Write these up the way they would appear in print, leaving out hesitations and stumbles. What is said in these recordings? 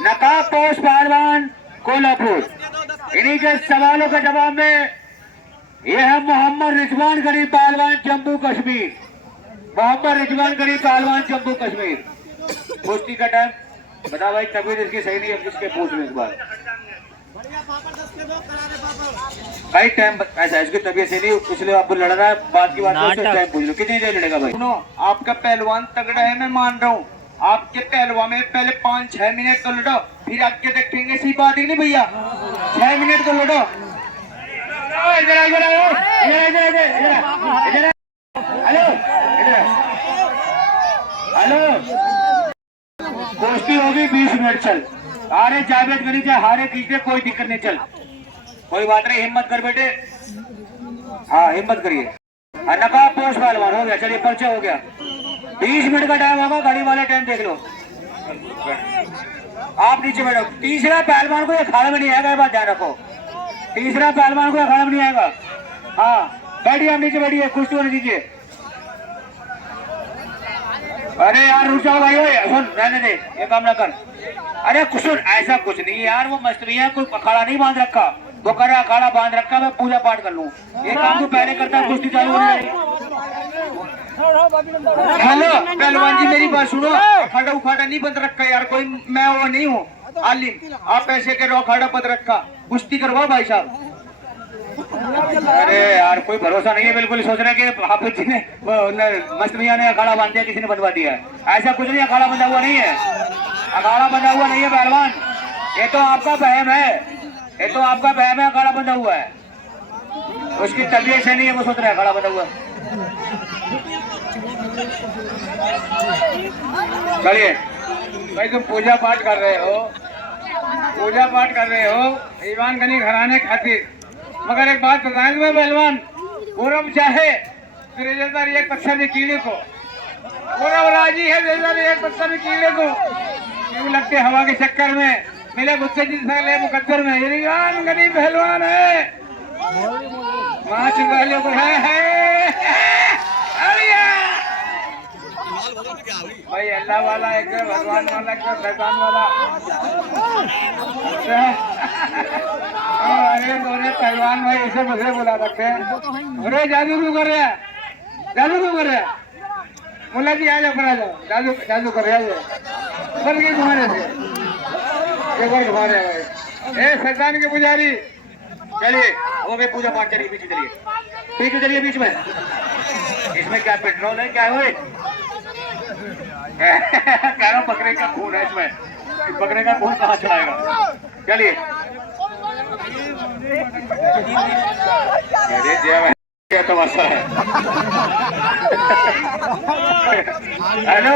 नकाब पोस्ट पहलवान कोल्हापुर। इन्हीं के सवालों के जवाब में यह है मोहम्मद रिजवान गरीब पहलवान जम्मू कश्मीर। मोहम्मद रिजवान गरीब पहलवान जम्मू कश्मीर। कुश्ती का टाइम बता भाई, तबीयत इसकी सही नहीं है, किसके पूछ लो इस बार। भाई टाइम ऐसा, इसकी तबीयत सही नहीं इसलिए आपको लड़ रहा है, बात की बात टाइम पूछ लो कितनी देर लड़ेगा भाई। सुनो, आपका पहलवान तगड़ा है, मैं मान रहा हूँ। आपके पहलवान में पहले 5-6 मिनट तो लड़ो, फिर आपके देखेंगे। सही बात है नहीं भैया? 6 मिनट तो लड़ो। इधर इधर इधर इधर इधर, हेलो इधर, हेलो। कुश्ती होगी 20 मिनट। चल हारे जावेद करी चाहे हारे जीते कोई दिक्कत नहीं, चल कोई बात नहीं, हिम्मत कर बेटे। हाँ हिम्मत करिए। नकाब पोस्ट पहलवान हो गया, चलिए परिचय हो गया। 20 मिनट का टाइम होगा, गाड़ी वाला टाइम देख लो। आप नीचे बैठो। तीसरा पहलवान को अखाड़ा में नहीं आएगा, ये बात ध्यान रखो। तीसरा पहलवान को अखाड़ा में नहीं आएगा। हाँ बैठिए, आप नीचे बैठिए, कुश्ती होने दीजिए। अरे यार रुक जाओ भाई, सुन रहने दे, ये काम ना कर। अरे कुछ ऐसा कुछ नहीं यार, वो मस्त है, कोई अखाड़ा नहीं बांध रखा, वो कर अखाड़ा बांध रखा, मैं पूजा पाठ कर लूँ। ये काम तो पहले करता है, कुश्ती चालू होने लगी। हेलो पहलवान जी मेरी बात सुनो, अखाड़ा उखाड़ा नहीं बंद रखा यार कोई, मैं वो नहीं हूँ आलिम। आप ऐसे कह रहे हो अखाड़ा बंद रखा, कुश्ती करवाओ भाई साहब। अरे यार कोई भरोसा नहीं है, बिल्कुल सोच रहे कि हाफिज जी ने मस्त मियां ने अखाड़ा बांध दिया, किसी ने बनवा दिया। ऐसा कुछ नहीं, अखाड़ा बंधा हुआ नहीं है, अखाड़ा बंधा हुआ नहीं है पहलवान। ये तो आपका बहम है, ये तो आपका बहम है, अखाड़ा बंधा हुआ है। उसकी तबीयत से नहीं है, वो सोच रहा है अखाड़ा बंधा हुआ। चलिए भाई, तुम पूजा पाठ कर रहे हो, पूजा पाठ कर रहे हो ईमान गनी घराने खातिर, मगर एक बात बताएं तुम्हें पहलवान, पूरब चाहे त्रिजेंद्र एक पत्थर में कीड़े को, पूरब राजी है त्रिजेंद्र एक पत्थर में कीड़े को, क्यों लगते हवा के चक्कर में, मिले मुझसे जितना ले मुकद्दर में। ये ईमान गनी पहलवान है, माँ चिंगालियों को है। भाई अल्लाह वाला एक भगवान वाला एक शैतान वाला। अरे बोले पहलवान भाई इसे मुझे बुला रखे हैं। अरे जादू क्यों कर रहे हैं, जादू क्यों कर रहे हैं? मुल्ला जी आ जाओ, कर आ जाओ, जादू जादू कर रहे हैं। बन गई तुम्हारे से एक बार घुमा रहे हैं। ए शैतान के पुजारी, चलिए हो गए पूजा पाठ, चलिए पीछे चलिए, पीछे चलिए बीच में। इसमें क्या पेट्रोल है, क्या है? कह रहा बकरे का खून है इसमें, बकरे का खून कहाँ चढ़ाएगा? चलिए क्या तमाशा है। हेलो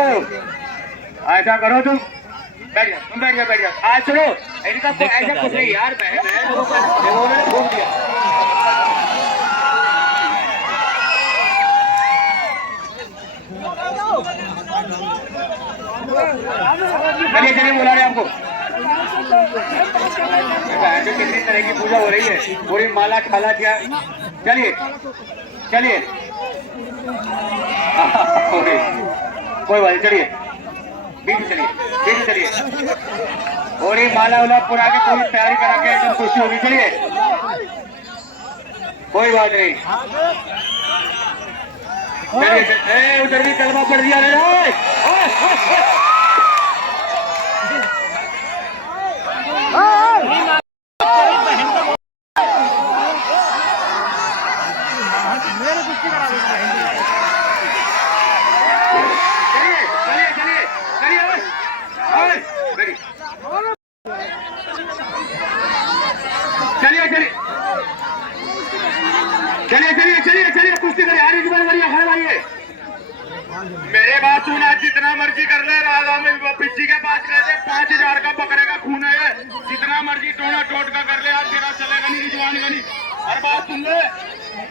ऐसा करो तुम बैठ जाओ, तुम बैठ जाओ, बैठ जाओ। आज सुनो इनका ऐसा कुछ नहीं यार, मैं घूम दिया। चलिए चलिए बुला रहे आपको। कितनी तरह की पूजा हो रही है, पूरी माला खाला क्या। चलिए चलिए कोई बात नहीं, चलिए बीच चलिए, बीच चलिए, पूरी माला वाला पुरा के पूरी तैयारी करा के एकदम खुशी होगी। चलिए कोई बात नहीं, चलिए उधर भी कलमा पड़ दिया रे। चलिए चलिए चलिए चलिए चलिए चलिए कुश्ती करिए, आगे बढ़िया खड़े रहिए। मेरे बात सुना, जितना मर्जी कर ले, राजा में पिच्ची के पास कह दे 5000 का बकरे का खून है, जितना मर्जी टोना टोट का कर ले, आज तेरा चलेगा नहीं, रिजवान गनी। बात सुन ले,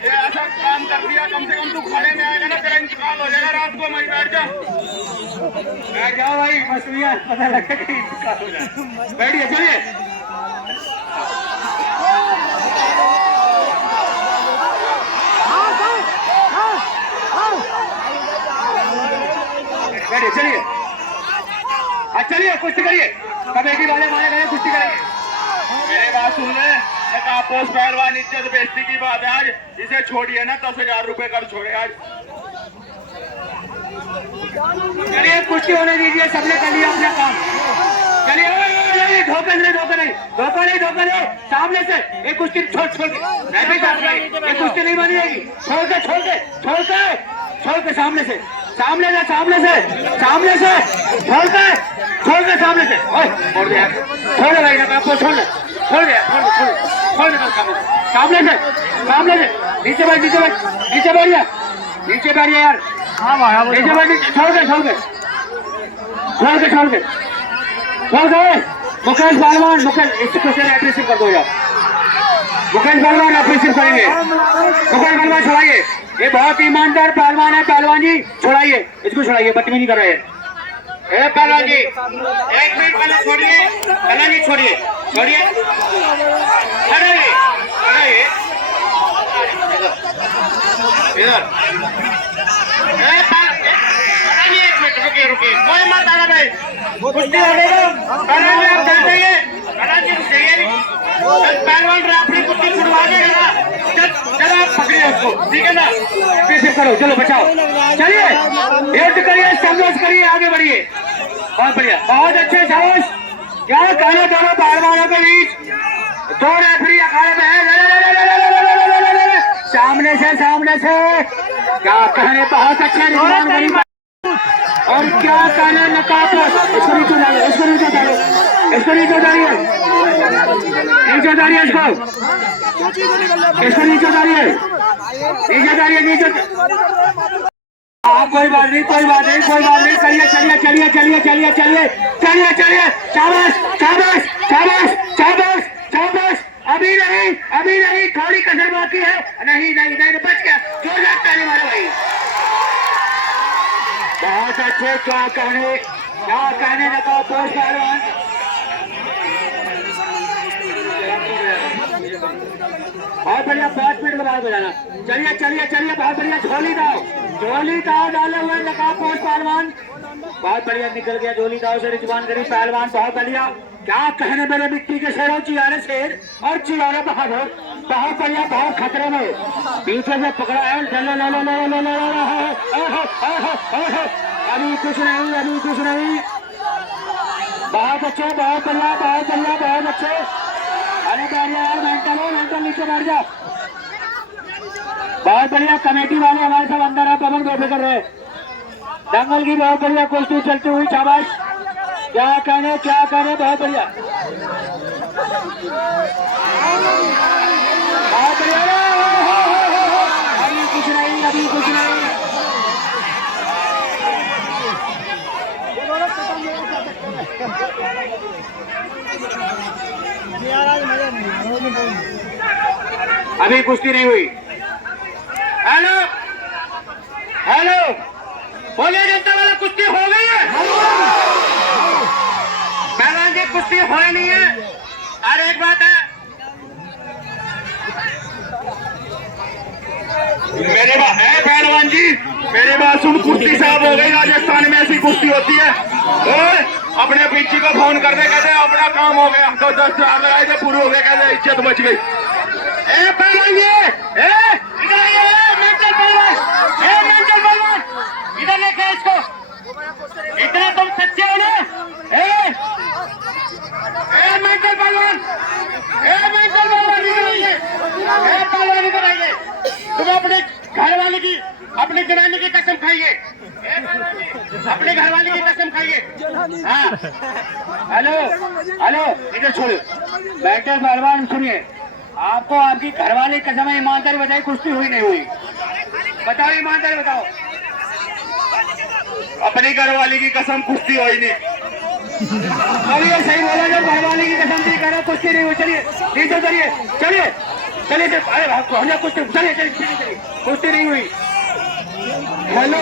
ये ऐसा काम कर दिया, कम से कम तू खड़े में आएगा ना, तेरा इंतकाल हो जाएगा रात को। मैं बैठ जा, बैठ जाओ भाई, बस भैया पता लगा कि इंतकाल हो जाए। बैठिए, चलिए। बैठिए, चलिए। हाँ चलिए, कुश्ती करिए, कमेटी वाले मारे गए, कुश्ती करिए। मेरी बात सुन ले, कापोस पहलवान इज्जत बेइज्जती की बात है आज। इसे छोड़िए ना, 10,000 रुपए कर छोड़े आज। चलिए कुश्ती होने दीजिए, सबने कर लिया अपना काम। चलिए, धोखा नहीं, धोखा नहीं, धोखा नहीं, धोखा नहीं। सामने से एक कुश्ती छोड़ ये कुश्ती नहीं बनेगी। छोड़ के छोड़ के छोड़ के छोड़ के सामने से, सामने से, सामने से, सामने से छोड़ के सामने से। छोड़ दे यार, छोड़ दे भाई, आपको छोड़ दे, छोड़ दे, छोड़ दे सामने से, सामने से। नीचे बैठ, नीचे बैठ, नीचे बैठिए, नीचे बैठिए यार। नीचे बैठ, छोड़ के छोड़ के छोड़ के छोड़ के छोड़ गए। मुकेश पहलवान, मुकेश इसको से एप्रिशिएट कर दो यार। मुकेश पहलवान एप्रिशिएट करेंगे। मुकेश पहलवान छोड़ाइए, ये बहुत ईमानदार पहलवान है। पहलवान जी छोड़ाइए, इसको छोड़ाइए, बदतमीजी कर रहे हैं। ए पहलवान जी, एक मिनट पहले छोड़िए, पहलवान जी छोड़िए, छोड़िए, इधर एक मिनट रुकिए, रुकिए, कोई मत आना भाई, कुश्ती होने दो। पहलवान जी आप चल जाइए, पहलवान जी रुक जाइए, पहलवान अपनी कुश्ती छुड़वा देगा। चलो आप पकड़िए उसको, ठीक है ना, पीछे करो, चलो बचाओ, चलिए युद्ध करिए, संघर्ष करिए, आगे बढ़िए। बहुत बढ़िया, बहुत अच्छे शाबाश। क्या कहना दोनों पहलवानों के बीच, दो रेफरी अखाड़े में है। सामने से, सामने से, क्या कहने, बहुत अच्छे और क्या कहने नकाब। इसको नीचे डालिए, इसको नीचे डालिए, इसको नीचे डालिए, नीचे डालिए, इसको नीचे डालिए, नीचे डालिए, नीचे। कोई बात नहीं, कोई बात नहीं, कोई बात नहीं। चलिए चलिए चलिए चलिए चलिए चलिए चलिए चलिए, शाबाश शाबाश शाबाश शाबाश शाबाश। अभी नहीं, अभी नहीं, थोड़ी कसर बाकी है। नहीं नहीं नहीं, बच गया, जोरदार ताली मारो भाई। बहुत अच्छे, क्या कहने लगा पोस्ट पहलवान। बहुत बढ़िया, 5 मिनट बाद बजाना। चलिए चलिए चलिए, बहुत बढ़िया। झोली दाव डाले हुए लगा पोस्ट पहलवान। बहुत बढ़िया, निकल गया झोली दाव से रिजवान गरीब पहलवान। बहुत बढ़िया, क्या कहने मेरे मिट्टी के शेरों, चियारे शेर और चियारे बहादुर। बहुत बढ़िया, बहुत खतरे में, पीछे से पकड़ा है। अभी कुछ नहीं, अभी कुछ नहीं। बहुत अच्छे, बहुत बढ़िया, बहुत बढ़िया, बहुत अच्छे। अरे बढ़िया यार, मेंटल नीचे बैठ जा। बहुत बढ़िया, कमेटी वाले हमारे सब अंदर है, पवन बैठे कर रहे। दंगल की बहुत बढ़िया कुश्ती चलती हुई, शाबाश। क्या कहने, बहुत बढ़िया, बहुत बढ़िया। अभी कुछ नहीं, अभी कुछ नहीं। अभी कुश्ती नहीं हुई। हेलो हेलो, बोलिए जनता वाला, कुश्ती हो गई है? पहलवान जी कुश्ती हो नहीं है। और एक बात है, मेरे पहलवान जी, मेरे बात सुन, कुश्ती साहब हो गई। राजस्थान में ऐसी कुश्ती होती है। अपने पीछे को फोन करते, कहते अपना काम हो गया, तो 10,000 लगाए थे, पूरे हो गए, कहते इज्जत बच गई। ए पहलवान जी, इधर आइए, मेंटल पहलवान, मेंटल पहलवान, इधर लेके इसको। इतने तुम सच्चे हो ना? मेंटल पहलवान, मेंटल पहलवान, इधर आइए, पहलवान इधर आइए। तुम अपने घर वाले की, अपनी जनानी की कसम खाइए, अपने घर वाले की कसम खाइए। हाँ, हेलो हेलो, इधर छोड़ो। मेंटल पहलवान सुनिए, आपको आपकी घरवाली कसम है, ईमानदारी बताइए, कुश्ती हुई नहीं हुई? बताओ, ईमानदारी बताओ। अपनी घरवाली की कसम, कुश्ती हुई नहीं। अभी ये सही बोला, जो घरवाली की कसम नहीं करो, कुश्ती नहीं हुई। चलिए नीचे उतरिए, चलिए चलिए अरे हमने कुश्ती चलिए चलिए कुश्ती नहीं हुई। हेलो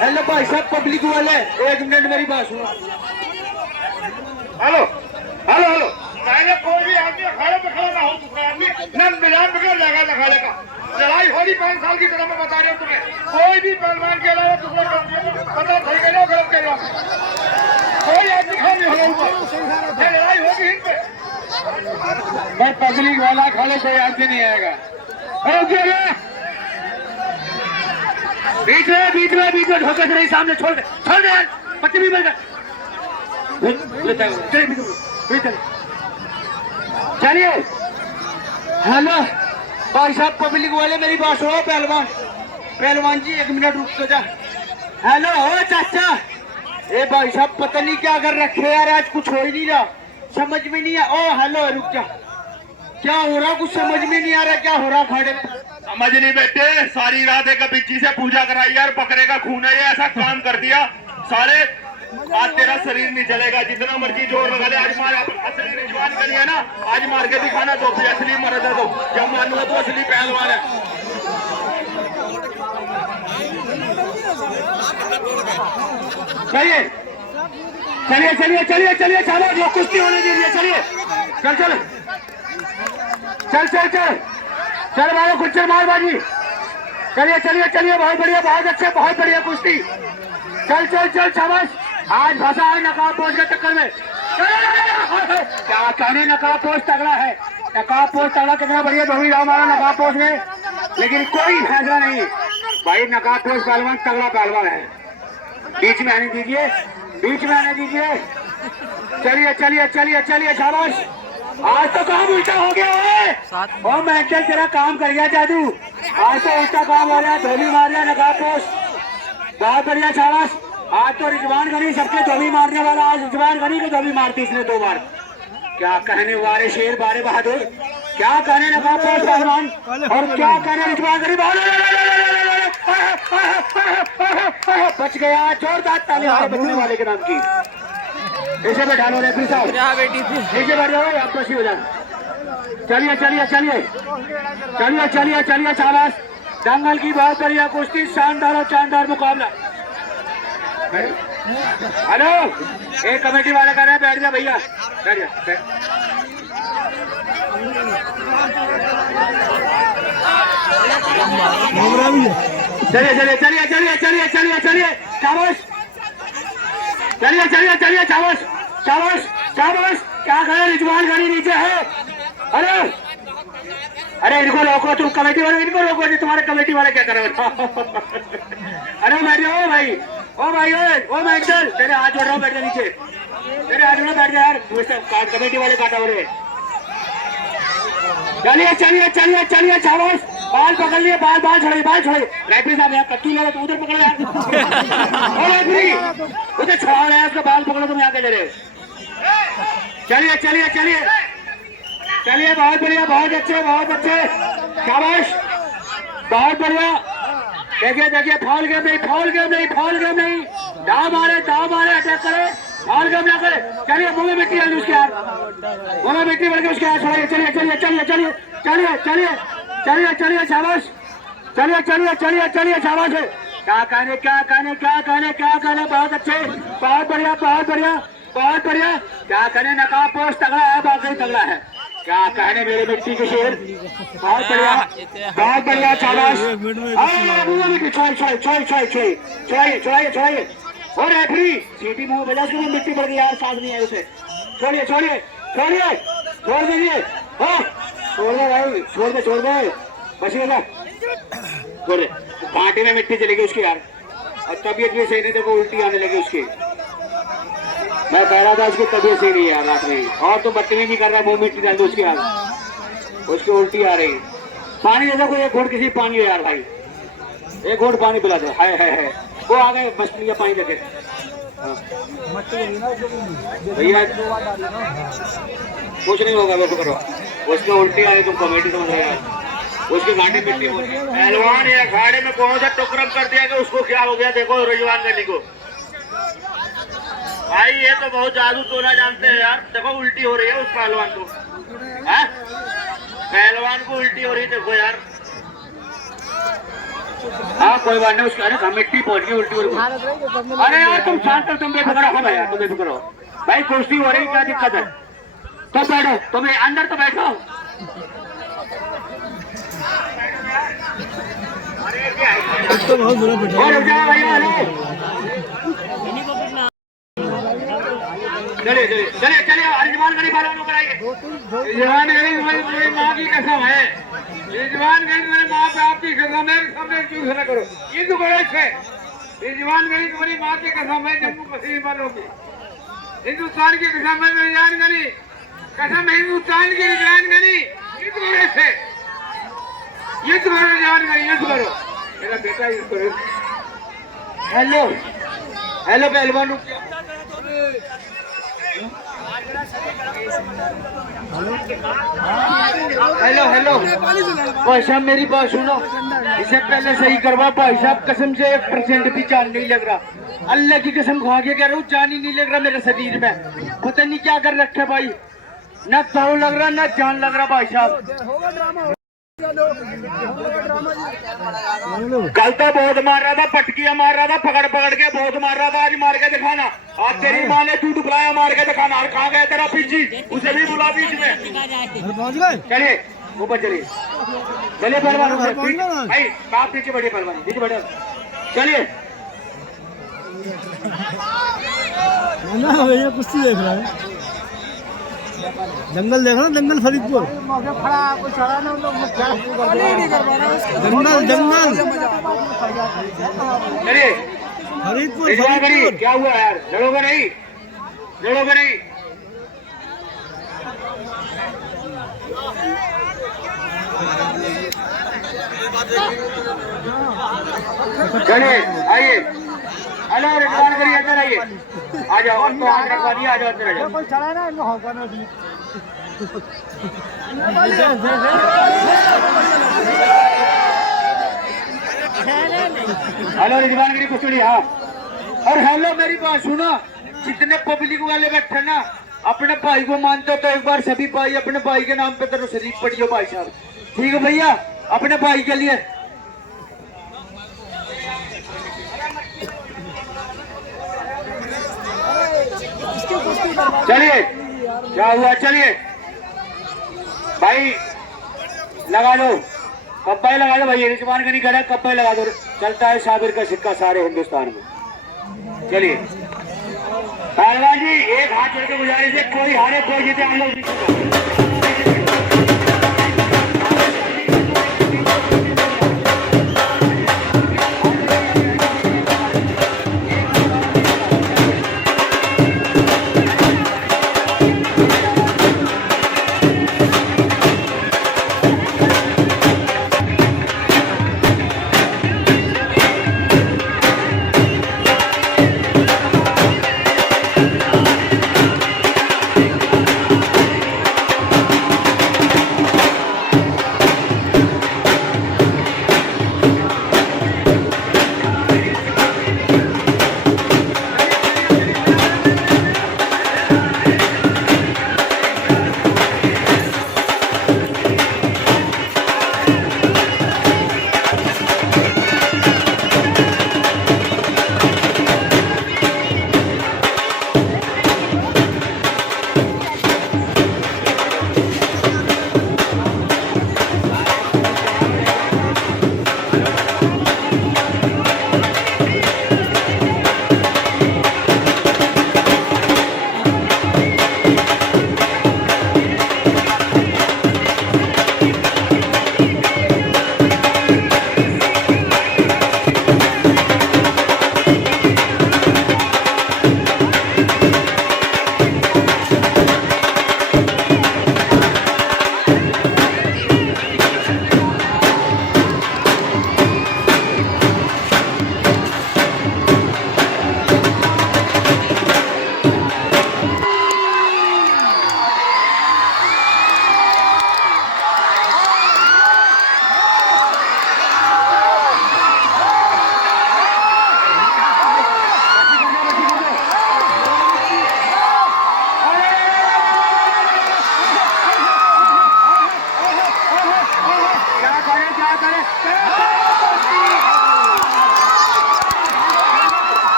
हेलो भाई साहब पब्लिक वाले, एक मिनट मेरी बात सुनो। हेलो हेलो हेलो, मैंने कोई भी आदमी अखाड़े पे खड़ा ना हो चुका आदमी न मिलान बगैर लगा अखाड़े का लड़ाई होगी 5 साल की तरह मैं बता रहा हूँ तुम्हें। कोई भी पहलवान के अलावा दूसरे पता सही कर लो गलत कर लो, कोई आदमी खड़ा नहीं होगा, लड़ाई होगी इन पे। मैं पब्लिक वाला खड़े कोई आदमी नहीं आएगा। बीच में धोखे से नहीं, सामने छोड़ दे यार, पट्टी भी मिल गए। चलिए हेलो भाई साहब पब्लिक वाले मेरी बात सुनो। पहलवान पहलवान जी एक मिनट रुक तो जा। हेलो ओ चाचा, ए भाई साहब पता नहीं क्या कर रखे यार, आज कुछ हो ही नहीं रहा, समझ में नहीं आ। ओ हेलो रुक जा, क्या हो रहा कुछ समझ में नहीं आ रहा, क्या हो रहा खाड़े में? समझ नहीं बेटे, सारी रात एक बिच्ची से पूजा कराई यार, बकरे का खून है ये, ऐसा काम कर दिया सारे। आज तेरा शरीर नहीं चलेगा, जितना मर्जी जोर लगा ले। आज मार असली रिजवान करी है ना, आज मार के दिखाना तो असली मर्द है, तो जब मानूंगा तो असली पहलवान है। चलिए चलिए चलिए चलिए चलिए चलो, जो कुश्ती होने दीजिए। चलिए चल चल चल चल चल चल मारो गुज्जर मार बाजी। चलिए चलिए चलिए, बहुत बढ़िया, बहुत अच्छे, बहुत बढ़िया कुश्ती। चल चल चल शाबाश। आज फंसा है नकाब पोष के चक्कर में। क्या कहने, नकाब पोष तगड़ा है, नकाब पोष तगड़ा, कितना बढ़िया धोबी राव मारा नकाब पोष ने, लेकिन कोई फैसला नहीं भाई। नकाब पोष पहलवान तगड़ा पहलवान है, बीच में आने दीजिए, बीच में आने दीजिए। चलिए चलिए चलिए चलिए शाबाश। आज तो काम उल्टा हो गया है, ओ मेंटल तेरा काम कर गया जादू, आज तो उल्टा काम हो रहा है, धोबी मार रहा नकाब पोष, बहुत बढ़िया शाबाश। आज तो रिजवान गनी सबके धोबी मारने वाला, आज रिजवान गनी को धोबी मारती इसने 2 बार। क्या कहने वाले शेर बारे बहादुर, क्या कहने नकाब पोष पहलवान, और क्या कहने रिजवान गनी। बच गया, जोरदार ताली बचने वाले के नाम की। इसे बैठा लो रेफरी साहब, नीचे बैठ जाओ, आप तो हो जाए। चलिए चलिए चलिए चलिए चलिए चलिए शाबाश। दंगल की बहुत बढ़िया कुश्ती, शानदार और शानदार मुकाबला। हेलो एक कमेटी वाले कह रहे हैं बैठ जा भैया, बैठ जा। चलिए चलिए चलिए चलिए चलिए चलिए चलिए शाबाश। चलिए चलिए चलिए शाबाश शाबाश शाबाश। क्या करें, रिजवान गनी नीचे है। अरे अरे इनको रोको, तुम कमेटी वाले इनको रोको जी, तुम्हारे कमेटी वाले क्या कर रहे हो? अरे बैठ जाओ भाई, ओ भाई ओ मेंटल, तेरे हाथ जोड़ रहा हूँ, बैठ जा नीचे, तेरे हाथ जोड़ बैठ जा यार, कमेटी वाले काटा हो रहे। चलिए चलिए चलिए चलिए शाबाश। बाल पकड़ लिए, बाल बाल छोड़े, बाल छोड़े। रेफरी साहब यहाँ कत्तू ले, तो उधर पकड़ यार, उधर छोड़ रहे हैं, उसका बाल पकड़ो, तुम यहाँ के ले रहे। चलिए चलिए चलिए चलिए, बहुत बढ़िया, बहुत अच्छे, बहुत अच्छे, शाबाश, बहुत बढ़िया। देखिए देखिए, फॉल गेम नहीं, फॉल गेम नहीं, फॉल गेम नहीं, दाव मारे, अटैक करे, फॉल गेम ना करे। चलिए मुंह में मिट्टी डाल उसके यार, मुंह में मिट्टी भर के उसके यार छोड़िए। चलिए चलिए चलिए चलिए चलिए चलिए चलिए चलिए शाबाश। चलिए चलिए चलिए चलिए शाबाश। क्या कहने, क्या कहने, क्या कहने, क्या कहने, बहुत अच्छे, बहुत बढ़िया, बहुत बढ़िया, बहुत बढ़िया। क्या कहने, नकाब पोष तगड़ा है, बाकी तगड़ा है। क्या कहने मेरे मिट्टी के शेर, बहुत बढ़िया, बहुत बढ़िया शाबाश। छोड़िए छोड़िए, और रेफरी सीटी मुंह बजा, उसके मिट्टी पड़ गई यार, सांस नहीं है उसे। छोड़िए छोड़िए छोड़िए, छोड़ दीजिए, छोड़ दे भाई, छोड़ दे बचिएगा, छोड़ दे। घाटी में मिट्टी चलेगी उसकी यार, और तबीयत भी सही नहीं, देखो उल्टी आने लगी उसकी। मैं कह रहा था उसकी तबीयत सही नहीं है यार रात में, और तो बदतमीजी कर रहा है, मुंह मिट्टी डाल दो उसकी यार, उसकी उल्टी आ रही। पानी दे दो कोई, एक घोट किसी पानी है यार भाई, एक घोट पानी पिला दो। है वो आ गए मछली पानी लेके भैया, कुछ नहीं होगा, वैसे करो, उसकी उल्टी आ रही, तुम कमेटी समझ रहे हो, उसकी घाटी मिट्टी हो गई। पहलवान ये अखाड़े में कौन सा टुकरम कर दिया कि उसको क्या हो गया, देखो रिजवान गनी को भाई, ये तो बहुत जादू टोना जानते हैं यार, देखो उल्टी हो रही है उस पहलवान को। पहलवान पहलवान को उल्टी हो रही, देखो यार। हाँ कोई बात नहीं, उसका अरे मिट्टी पहुंच गई, उल्टी हो रही। अरे यार तुम शांत हो, तुम बेफिक्र हो भाई, यार तुम बेफिक्र हो भाई, कुश्ती हो रही, क्या दिक्कत है? तो बैठो, तुम्हें अंदर तो बैठो। और जाओ भैया, चलिए चलिए चलिए चलिए, रिजवान गरीब वालों को कराइए। रिजवान गरीब मेरी माँ की कसम है, रिजवान गरीब मेरे माँ बाप की कसम है, सबने चूस न करो, ये तो बड़े से। रिजवान गरीब मेरी माँ की कसम है, जम्मू कश्मीर वालों की, हिंदुस्तान की कसम है, रिजवान गरीब कसम है, हिंदुस्तान की रिजवान गरीब, ये तो बड़े से, ये तो करो रिजवान गरीब, ये तो करो मेरा बेटा, ये करो। हेलो हेलो पहलवान, हेलो हेलो भाई साहब, मेरी बात सुनो, इसे पहले सही करवा भाई साहब, कसम से 1% भी जान नहीं लग रहा, अल्लाह की कसम खा के कह रहा हूँ, जान ही नहीं लग रहा मेरे शरीर में, पता नहीं क्या कर रखा भाई, ना ताव लग रहा ना जान लग रहा भाई साहब। कल तो बहुत मार रहा था, पटकियां मार रहा था, पकड़ पकड़ के बहुत मार रहा था, आज मार के दिखाना, आज तेरी माँ ने तू बुलाया मार के दिखाना, और कहाँ गया तेरा पीछी, उसे भी बुला बीच में। चलिए ऊपर चलिए, चलिए पहलवान भाई, आप पीछे बढ़िए, पहलवान पीछे बढ़िए, चलिए। भैया कुश्ती देख रहा है, जंगल देख रहा, जंगल फरीदपुर, जंगल जंगल चलिए फरीदपुर, क्या हुआ यार, लड़ोगे नहीं, लड़ोगे नहीं? चलिए आइए, हेलो रिजवान करिए, अंदर आइए, आ जाओ, आपको हाथ रखवा दिया, आ जाओ अंदर, आ जाओ। हेलो रिजवान गिरी कुश्ती, हाँ। और हेलो मेरी बात सुनो, जितने पब्लिक वाले बैठे ना, अपने भाई को मानते हो तो एक बार सभी भाई अपने भाई के नाम पे करो, शरीफ पढ़ियो भाई साहब, ठीक है भैया, अपने भाई के लिए। चलिए क्या हुआ, चलिए भाई लगा लो, कब्बा लगा दो भाई, रिजवान गनी करा, कब्बा लगा दो, चलता है साबिर का सिक्का सारे हिंदुस्तान में। चलिए पहलवान जी, एक हाथ जोड़ के गुजारिश है, कोई हारे कोई जीते, हम लोग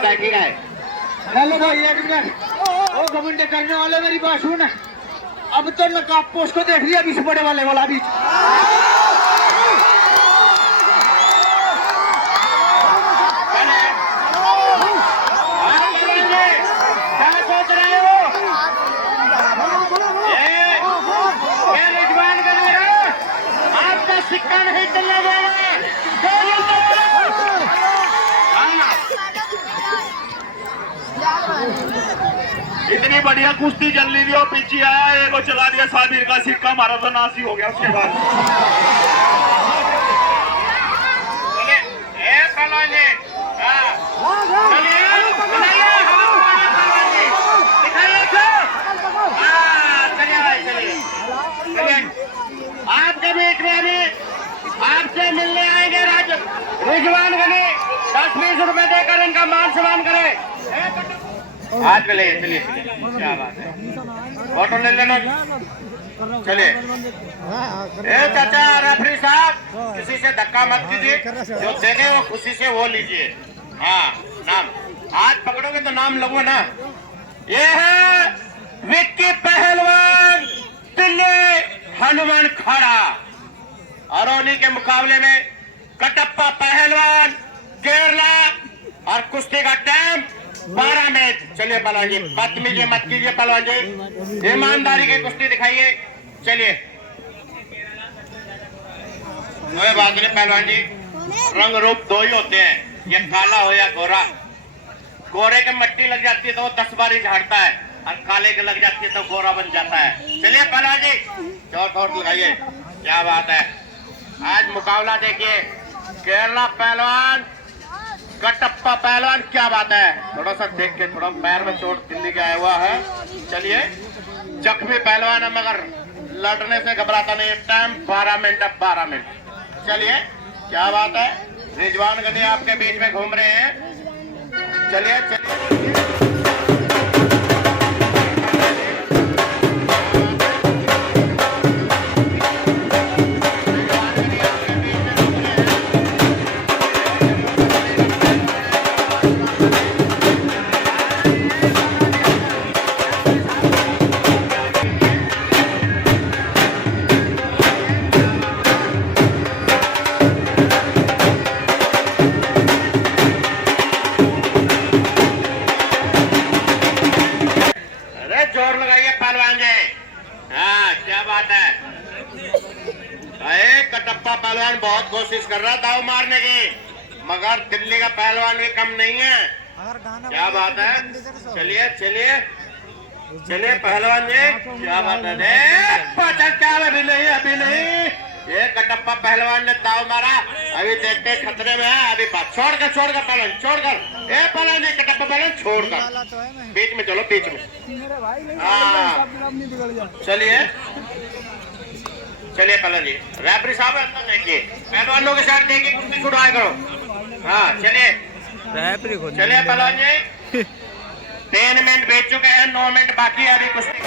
बताए ठीक है। हेलो भाई एक मिनट, ओ घमंडे करने वाले मेरी बात सुन। अब तो नकाब पोस्ट को देख लिया, बीच बड़े वाले वाला बीच। क्या सोच रहे हो? ये रिजवान का नहीं है, आपका सिक्का नहीं चलने वाला। इतनी बढ़िया कुश्ती चल रही थी और पीछे आया एक को चला दिया साबिर का सिक्का, मारा तो नासी हो गया उसके बाद। आपके बीच में अभी आपसे मिलने आएंगे रिजवान गनी, 10-20 रुपए देकर इनका मान सम्मान करें। आज में ले चलिए, क्या बात है, फोटो ले लेना। चलिए ए चाचा रेफरी साहब, किसी से धक्का मत कीजिए, जो देंगे वो खुशी से वो लीजिए। हाँ नाम आज पकड़ोगे तो नाम लगो ना। ये है विक्की पहलवान दिल्ली हनुमान खाड़ा, और उन्हीं के मुकाबले में कटप्पा पहलवान केरला, और कुश्ती का टाइम 12 मिनट। चलिए पहलवान जी, बदतमीजी मत कीजिए पहलवान जी, ईमानदारी की कुश्ती दिखाइए। चलिए कोई बात नहीं पहलवान जी, रंग रूप दो ही होते हैं, ये काला हो या गोरा। गोरे के मट्टी लग जाती है तो वो 10 बार ही झाड़ता है, और काले के लग जाती है तो गोरा बन जाता है। चलिए पहलवान जी चौथ लगाइए, क्या बात है। आज मुकाबला देखिए, केरला पहलवान कटप्पा पहलवान, क्या बात है। थोड़ा सा देख के, थोड़ा पैर में चोट दिल्ली का आया हुआ है। चलिए जख्मी पहलवान है मगर लड़ने से घबराता नहीं। टाइम 12 मिनट, अब 12 मिनट। चलिए क्या बात है, रिजवान गनी आपके बीच में घूम रहे हैं। चलिए चलिए जोर लगाइए पहलवान जी। हाँ क्या बात है। अरे कटप्पा पहलवान बहुत कोशिश कर रहा दाव मारने की, मगर दिल्ली का पहलवान भी कम नहीं है। क्या बात है। चलिए चलिए चलिए पहलवान जी, क्या बात है। क्या अभी नहीं, अभी नहीं। ये कटप्पा पहलवान ने दाव मारा, अभी देखते खतरे में है। अभी छोड़कर पहलवान छोड़कर, ए पहलवान जी कटप्पा पहलवान छोड़कर बीच में चलो, बीच में। हाँ चलिए चलिए पहलवान जी, रेफरी साहब अंदर देखिए, पहलवानों के साथ देखिए कुश्ती छुड़वाया करो। हाँ चलिए चलिए पहलवान जी, 3 मिनट बीत चुके हैं, 9 मिनट बाकी है अभी कुश्ती।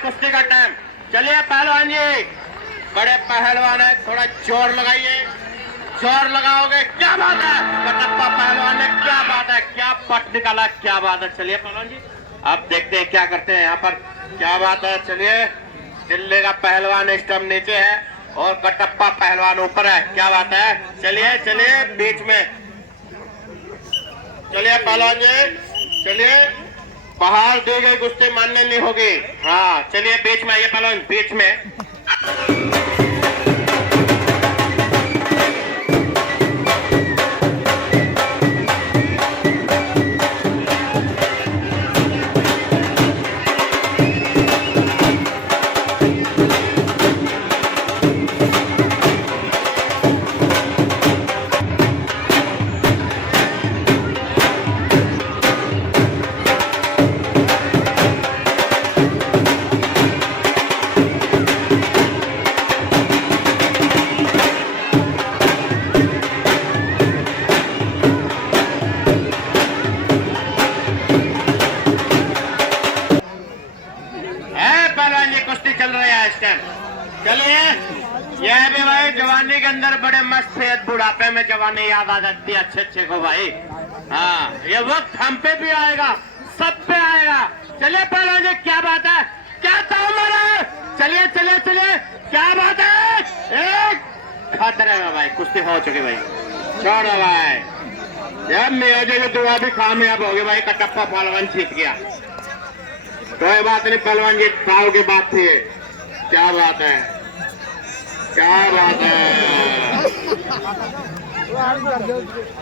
कुश्ती का टाइम। चलिए पहलवान जी, बड़े पहलवान है, थोड़ा जोर लगाइए, जोर लगाओगे। क्या बात है, कटप्पा पहलवान ने, क्या बात है, क्या पट निकाला, क्या बात है। चलिए पहलवान जी, अब देखते हैं क्या करते हैं यहाँ पर, क्या बात है। चलिए दिल्ली का पहलवान इस टाइम नीचे है और कटप्पा पहलवान ऊपर है, क्या बात है। चलिए चलिए बीच में, चलिए पहलवान जी चलिए, बाहर दी गई कुश्ती मान्य नहीं होगी। हाँ चलिए बीच में आइए पहलवान, बीच में। चल रहे हैं इस टाइम। चलिए, यह भी भाई जवानी के अंदर बड़े मस्त है, बुढ़ापे में जवानी याद आ जाती है अच्छे अच्छे को भाई। हाँ, ये वक्त हम पे भी आएगा, सब पे आएगा। चलिए पहलवान जी, क्या बात है, क्या था हमारा? चलिए चलिए चलिए, क्या बात है? एक खतरे में भाई कुश्ती हो चुकी भाई। छोड़ो भाई, जब मेरे जो दुआ भी कामयाब हो गई भाई। कटप्पा पहलवान जीत गया, कोई बात नहीं पहलवान जी, साल की बात थी। क्या बात है, क्या बात है।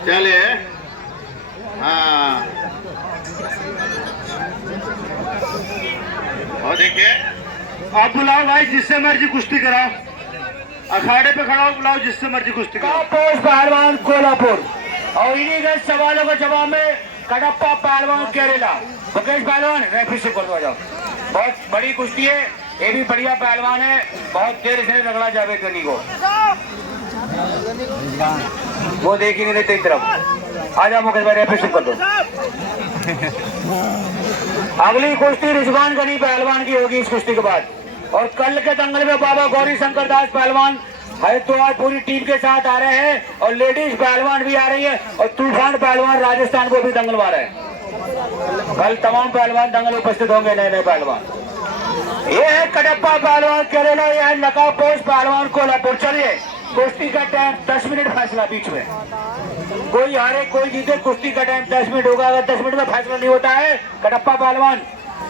चलिए, हाँ, और देखिए, आप बुलाओ भाई, जिससे मर्जी कुश्ती कराओ, अखाड़े पे खड़ा हो, बुलाओ जिससे मर्जी कुश्ती कराओ। पोस्ट पहलवान कोल्हापुर और इन्हीं के सवालों के जवाब में कटप्पा पहलवान केरला। मुकेश पहलवान रेफरी से बोलवा जाओ। बहुत बड़ी कुश्ती है, ये भी बढ़िया पहलवान है, बहुत देर से रगड़ा जावेद गनी को। वो देख ही नहीं रहे तेरी तरफ। आ जाओ मुकेश भाई, रेफरी से कर दो। अगली कुश्ती रिजवान गनी पहलवान की होगी इस कुश्ती के बाद। और कल के दंगल में बाबा गौरी शंकर दास पहलवान हरिद्वार पूरी टीम के साथ आ रहे हैं और लेडीज पहलवान भी आ रही है और तूफान पहलवान राजस्थान को भी दंगल मारा है। कल तमाम पहलवान दंगल उपस्थित होंगे, नए नए पहलवान। ये है कटप्पा पहलवान केरला, ये है नकापोज पहलवान कोल्हापुर। चलिए, कुश्ती का टाइम 10 मिनट, फैसला बीच में। कोई हारे कोई जीते, कुश्ती का टाइम 10 मिनट होगा। अगर 10 मिनट में फैसला नहीं होता है कटप्पा पहलवान,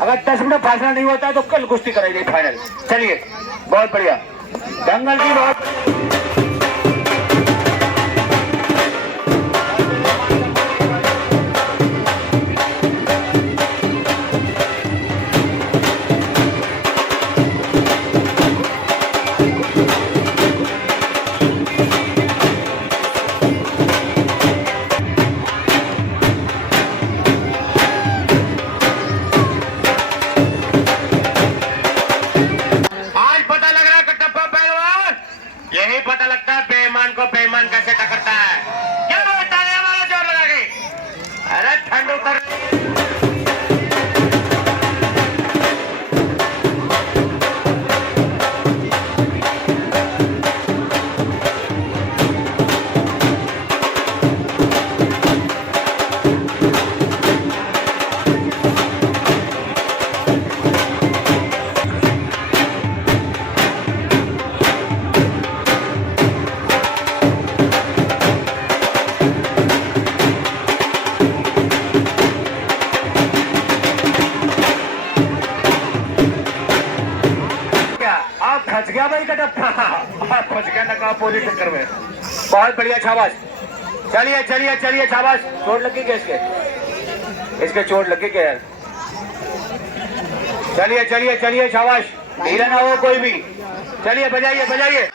अगर 10 मिनट फैसला नहीं होता है तो कल कुश्ती कराई गई फाइनल। चलिए, बहुत बढ़िया दंगल की बहुत। यही पता लगता है बेईमान को बेईमान कैसे टकरता है। क्या बोलता है हमारा जोर लगा के? अरे ठंड उतर फंस गया भाई कटप्पा, फंस गया नकापोजी चक्कर में। बहुत बढ़िया, शाबाश। चलिए चलिए चलिए, शाबाश। चोट लगी क्या इसके चोट लगी क्या यार? चलिए चलिए चलिए, शाबाश। ढीला ना हो कोई भी। चलिए, बजाइए बजाइए।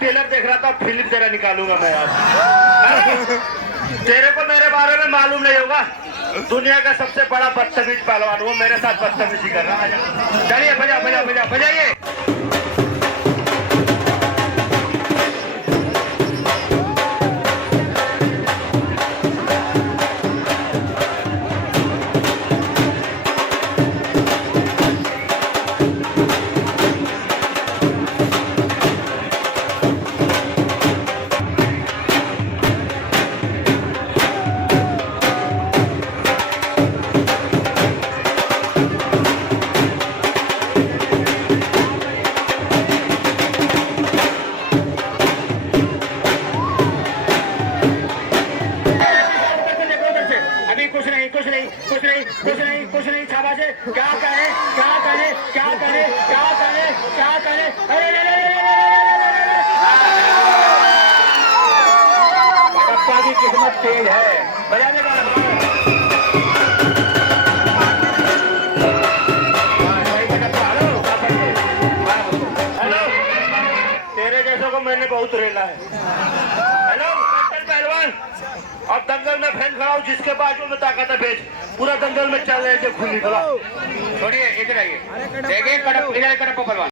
ट्रेलर देख रहा था, फिल्म तेरा निकालूंगा मैं आज। तेरे को मेरे बारे में मालूम नहीं होगा, दुनिया का सबसे बड़ा बदतमीज पहलवान वो मेरे साथ बदतमीजी कर रहा है। चलिए बजाइए। कुछ नहीं शाबाश है। क्या करे कटप्पा की किस्मत तेज है, बजाने का हेलो, तेरे जैसों को मैंने बहुत रेला है। हेलो पहलवान, अब दंगल में फैन खड़ा हूँ, जिसके बाजू में ताकत है भेज, पूरा दंगल में चल रहे थे खून निकला। छोड़िए इधर आइए, देखिए कटप्पा पहलवान।